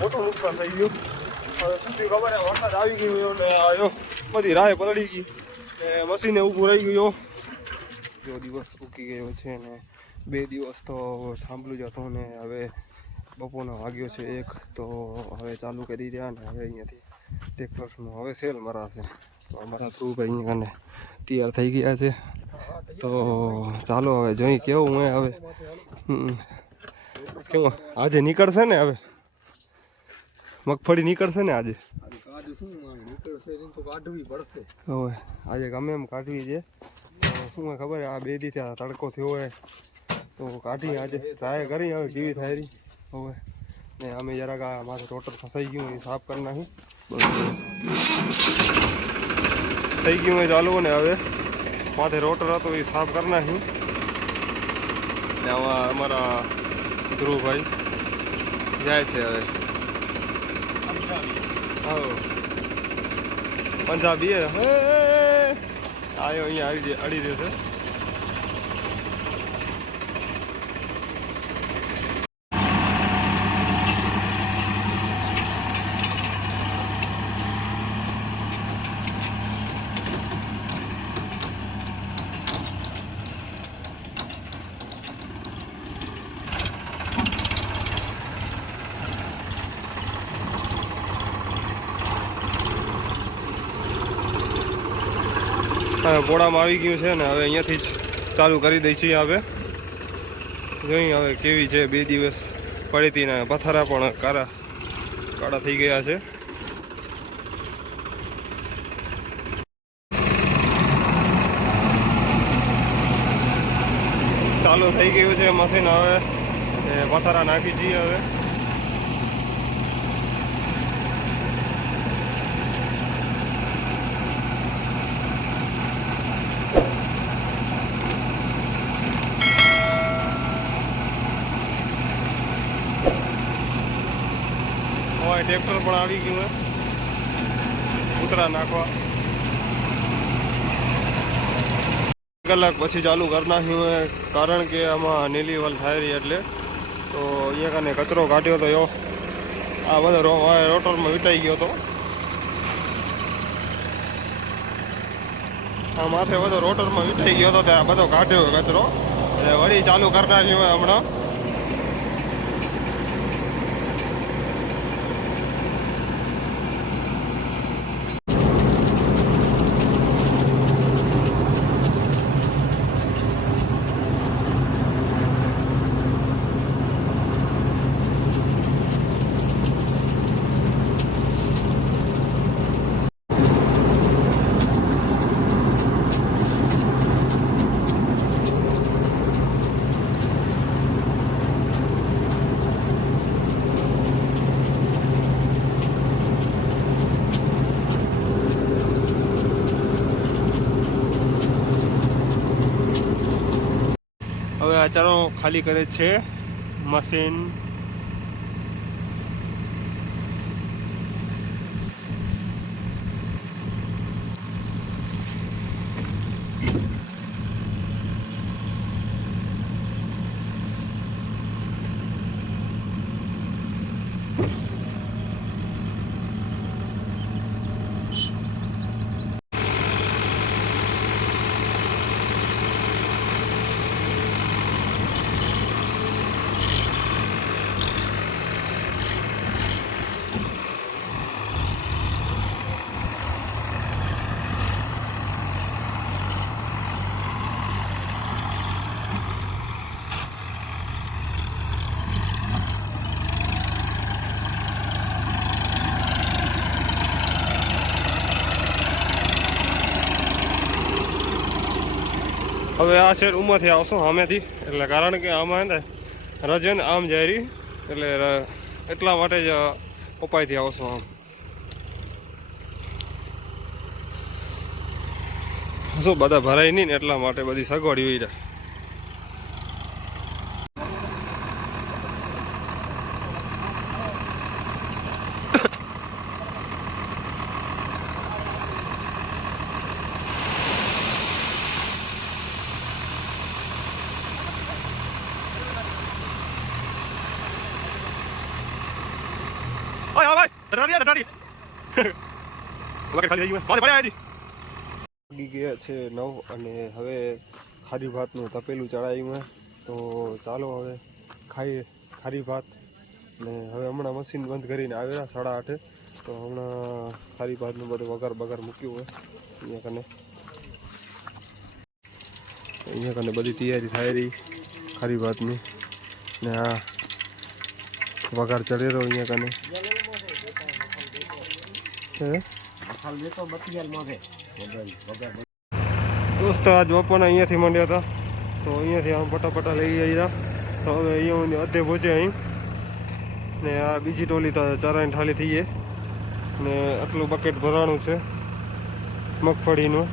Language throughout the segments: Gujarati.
મોટું નુકસાન થઈ ગયું. હવે ખબર વરસાદ આવી ગયો ને આવ્યો બધી રાહ પલળી ગઈ. ને મશીને ઊભું રહી ગયો જો દિવસ ઉકી ગયો છે ને, બે દિવસ તો સાંભળું જ હતું ને, હવે બપોરનો વાગ્યો છે એક, તો હવે ચાલુ કરી રહ્યા ને, હવે અહીંયાથી ટ્રેક્ટરનું હવે સેલ મરાશે. તો અમારા ધ્રુવભાઈ અહીંયા તૈયાર થઈ ગયા છે. તો ચાલો હવે જોઈ કેવું મેં હવે. કેવું? આજે નીકળશે ને હવે? મગફળી નીકળશે ને આજે? હવે, આજે ગમે એમ કાઢવી છે. શું ખબર આ બે દી ત્યાં તડકો થયો હોય. તો કાઢી આજે ટ્રાય કરી, હવે કેવી થાય રહી હવે, ને અમે જરાક આ મારે રોટર ફસાઈ ગયું એ સાફ કરી નાખી. થઈ ગયું હોય ચાલુ ને હવે માથે રોટર હતો એ સાફ કરી નાખ્યું ને આમાં અમારા ધ્રુવભાઈ જાય છે હવે. હા પંજાબી. આયો અહીંયા આવી અડી રહ્યો હવે બોડામાં આવી ગયું છે ને હવે અહીંયાથી જ ચાલુ કરી દઈ છીએ હવે. જોઈ હવે કેવી છે બે દિવસ પડી હતી ને પથારા પણ કાળા કાળા થઈ ગયા છે. ચાલુ થઈ ગયું છે મશીન હવે. પથારા નાખી જઈએ હવે. ટ્રેક્ટર પણ આવી ગયું હે કૂતરા નાખવા. કલાક પછી ચાલુ કરી નાખ્યું હે કારણ કે આમાં નીલીવલ થાય રહી એટલે. તો અહીંયા કને કચરો કાઢ્યો તો એવો. આ બધો આ રોટરમાં વીટાઈ ગયો હતો આ માથે બધો રોટરમાં વિટાઈ ગયો હતો ત્યાં બધો કાઢ્યો કચરો. વળી ચાલુ કરી નાખ્યું હે હમણાં. હવે ખાલી કરે છે. મશીન હવે આ શેર ઉમરથી આવશો સામેથી. એટલે કારણ કે આમાં ને રજે આમ જાય એટલે એટલા માટે જ ઉપાયથી આવશો આમ. શું, બધા ભરાય નહીં ને એટલા માટે બધી સગવડ એવી રહે દટાડી દટાડી વગર ખાલી થઈ ગયું પડ્યા હજી ઉગી ગયા છે નવ અને હવે ખારી ભાતનું તપેલું ચડાવ્યું તો ચાલો હવે ખાઈએ ખારી ભાત. ને હવે હમણાં મશીન બંધ કરીને આવેલા સાડા આઠે. તો હમણાં ખારી ભાતનું બધું વઘાર બગાર મૂક્યું હોય અહીંયા કને. અહીંયા કને બધી તૈયારી થાય રહી ખારી ભાતની. ને આ વઘાર ચડેલો અહીંયા કને. દોસ્તો, આજ બપોરના અહીંયાથી માંડ્યા હતા. તો અહીંયાથી આમ પટાપટા લઈ ગયા તો હવે અહીંયા અધે પહોંચે અહીં. ને આ બીજી ટોલી તો ચારાની ઠાલી થઈ ગઈ. ને આટલું બકેટ ભરાણું છે. મગફળીનું.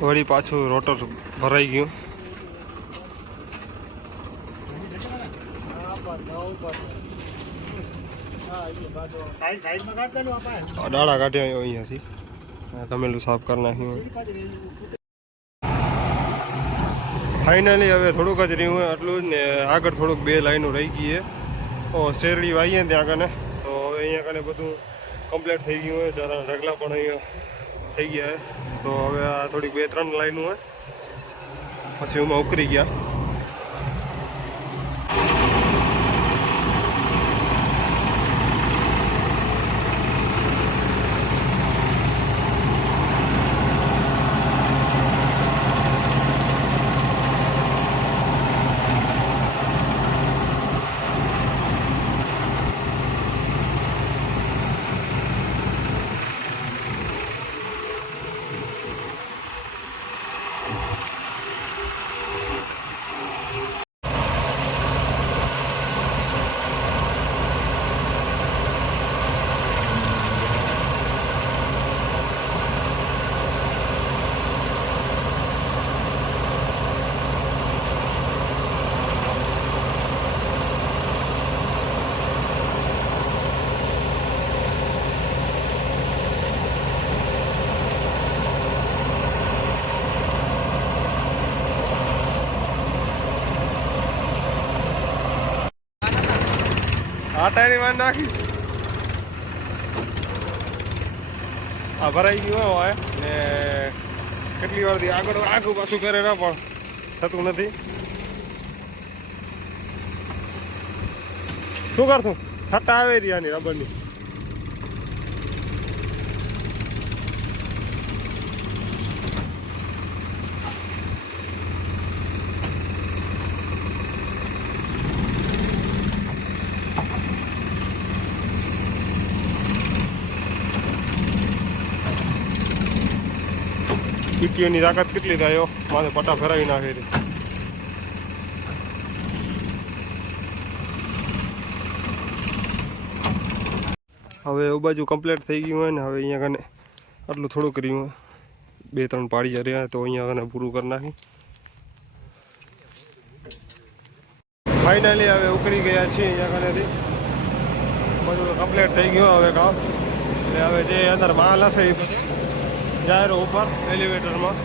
વળી પાછું રોટર ભરાઈ ગયું. ડાળા કાઢ્યા અહીંયાથી. તમેલું સાફ કરી નાખ્યું ફાઇનલી હવે થોડુંક જ રહ્યું હોય આટલું જ ને આગળ થોડુંક બે લાઈનો રહી ગઈ છે. તો શેરડી વાઈએ ને ત્યાં કને તો હવે અહીંયા કને બધું કમ્પ્લીટ થઈ ગયું હોય. જરા ઢગલા પણ અહીંયા થઈ ગયા તો હવે આ થોડીક બે ત્રણ લાઈનો હોય. પછી એમાં ઉકરી ગયા. આટાની વાર નાખી. આ ભરાઈ ગયું હોય ને કેટલી વારથી આગળ આગળ પાછું કરે ના પણ થતું નથી. શું કરશું? છટ્ટા આવે રહી આની રબરની. પીટીઓની તાકાત કેટલી થાય? માથે પટ્ટા ફેરાવી નાખે છે. હવે એ બાજુ કમ્પ્લીટ થઈ ગયું હોય ને, હવે અહીંયા કને આટલું થોડું કર્યું હોય. બે ત્રણ પાડી રહ્યા તો અહીંયા કને પૂરું કરી નાખી. ફાઇનલી હવે ઉકળી ગયા છીએ અહીંયા કનેથી બધું કમ્પ્લીટ થઈ ગયું હવે કામ. એટલે હવે જે અંદર માલ હશે એ બધું. જાહેર ઉપર એલિવેટરમાં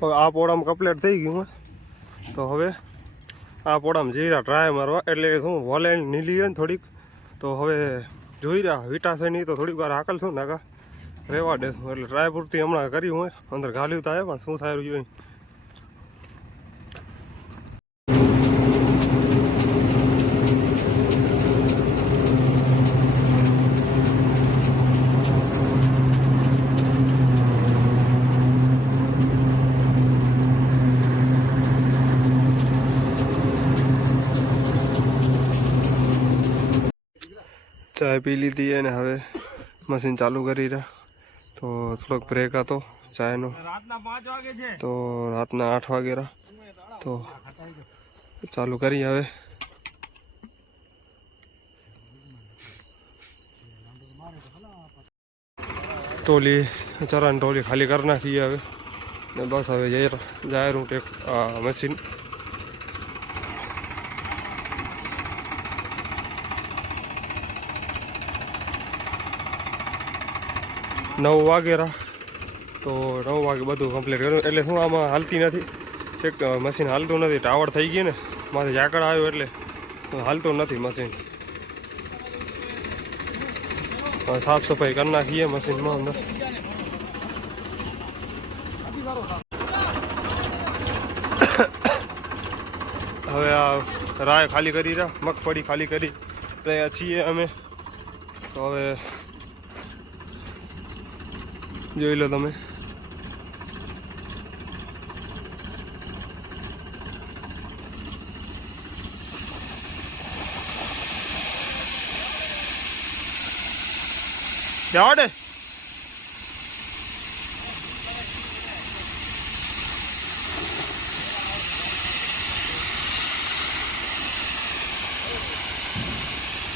હવે આ પોળામાં કમ્પ્લીટ થઈ ગયું તો હવે આ પોળામાં જઈ રહ્યા ટ્રાય મારવા. એટલે શું વોલેન નીલી ને થોડીક. તો હવે જોઈ રહ્યા, વિટાશે નહીં તો થોડીક વાર હાકલ છું, નાકા રહેવા દેશું. એટલે ટ્રાય પૂરતી હમણાં કરી હું અંદર ઘાલ્યું થાય પણ શું થાય જોઈએ ચાય પી લીધી અને હવે મશીન ચાલુ કરી રહ્યા. તો થોડોક બ્રેક હતો ચાયનો. તો રાતના આઠ વાગેરા તો ચાલુ કરી હવે. ટોલી ચારાની ટોલી ખાલી કરી નાખી હવે. ને બસ હવે જઈ જાય હું ટેક મશીન નવ વાગેરા તો નવ વાગે બધું કમ્પ્લીટ કર્યું. એટલે શું આમાં હાલતી નથી. ચેક મશીન હાલતું નથી. ટાવર થઈ ગઈ ને. માથે ઝાકળ આવ્યો એટલે હાલતું નથી મશીન સાફ સફાઈ કરી નાખીએ મશીનમાં અંદર. હવે આ રાય ખાલી કરી રહ્યા. મગફળી ખાલી કરી રહ્યા છીએ અમે. તો હવે જોઈ લો તમે. જવા દે.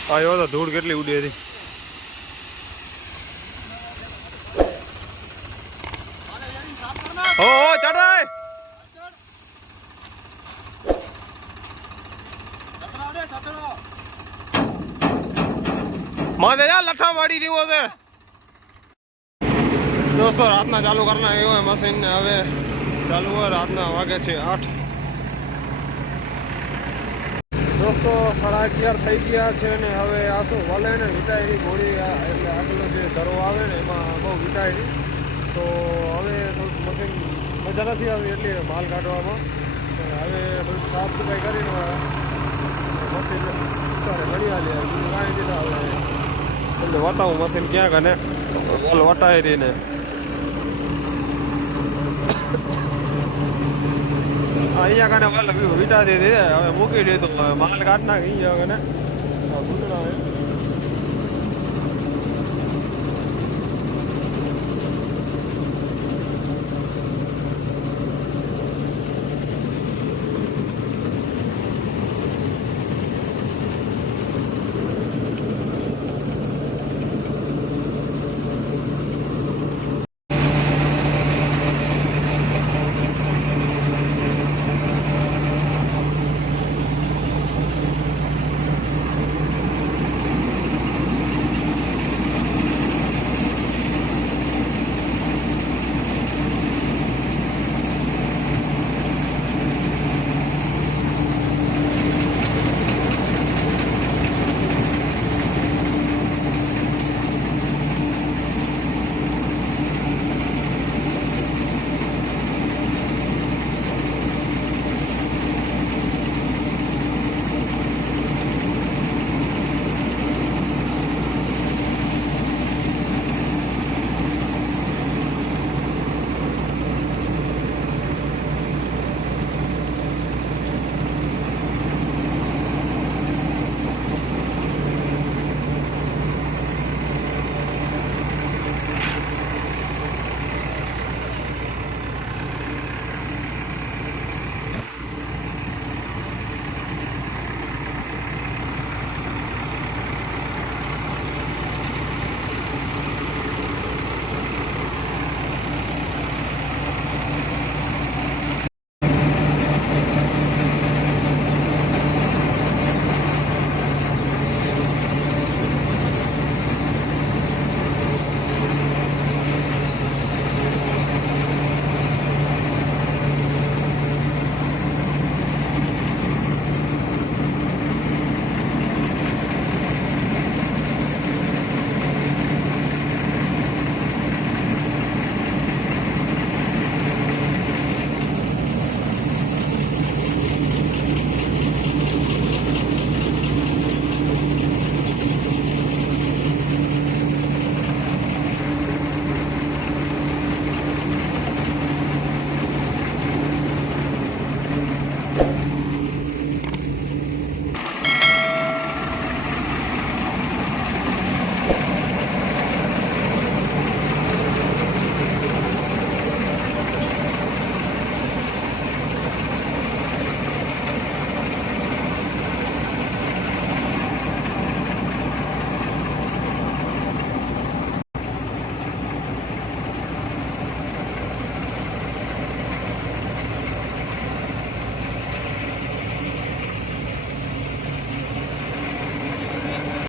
આવ્યો તો ધૂળ કેટલી ઉડી હતી હો હો ચડાય માથે જા લઠ્ઠા વાળી રહ્યો છે. દોસ્તો, રાતના ચાલુ કરના આવ્યો મશીન ને હવે ચાલુ હોય, રાતના વાગે છે આઠ. દોસ્તો, સાડા અગિયાર થઈ ગયા છે ને હવે આ શું વલે ને વિટાયરી ગોળી એટલે આગળનો જે ધરો આવે ને એમાં બહુ વિટાયરી તો હવે મશીન મજા નથી આવી એટલી માલ કાઢવામાં. હવે બધું સાફ સફાઈ કરીને એટલે વટાવું મશીન ક્યાં કને ઓલ વટાય રહીને અહીંયા કને વાલ વિટા દે હવે મૂકી દે તો માલ કાઢ નાખ, અહીંયા કને.